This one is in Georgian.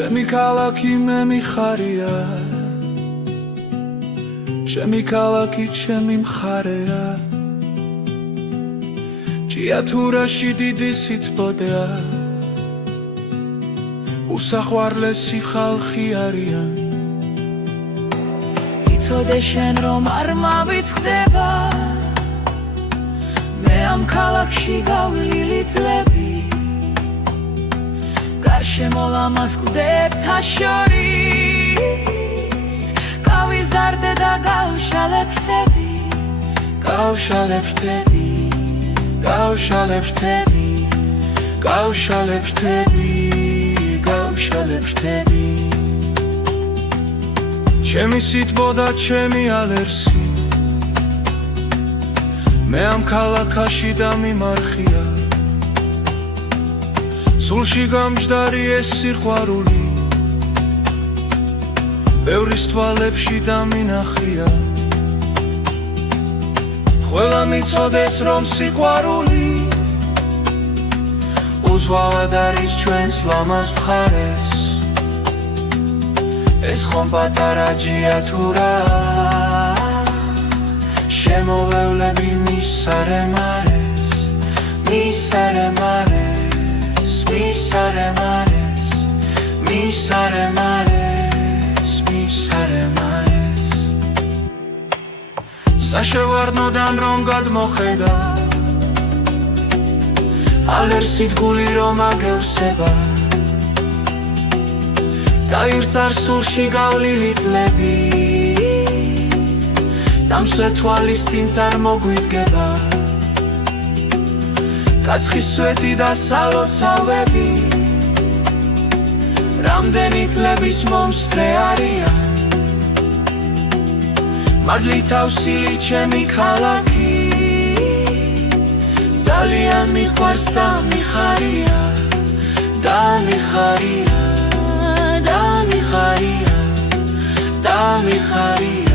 ჩემი ქალაქი მე მიხარია, ჩემი ქალაქი ჩემი მხარეა, ჭიათურაში დიდი სიტყოდეა, უსაყვარლესი ხალხი არიან. იცოდე შენ რომ არ მავიწყდება, მე ამ ქალაქში გავლილი წლები, გარშემო ლამაზ კლდებთა შორის, გავიზარდე და გავშალე ფრთები, გავშალე ფრთები, გავშალე ფრთები, გავშალე ფრთები, გავშალე ფრთები. ჩემი სიტყვა და ჩემი ალერსი, მე ამ ქალაქაში დამიმარხია, სულში გამჯდარი ეს სიყვარული, ბევრის თვალებში დამინახია. ყველა მიცოდეს რომ სიყვარული უზვავად არის ჩვენს ლამაზ მხარეს, ეს ხომ პატარა ჭიათურა, შემოვლებლები მისარემარეს, მისარემარეს, მისარემარეს, მისარემარეს, მისარემარეს. საშევარდნოდან რომ გადმოხედა, ალერსით გული რომ აგევსება, დაირწარ სულში გავლილი წლები, წამსვე თვალის წინ წარმოგვიდგება, კაცხის სვეტი და სალოცავები, რამდენი წლების მომსწრე არიან. მადლი თავსილი ჩემი ქალაქი, ძალიან მიყვარს და მიხარია, და მიხარია, და მიხარია, და მიხარია.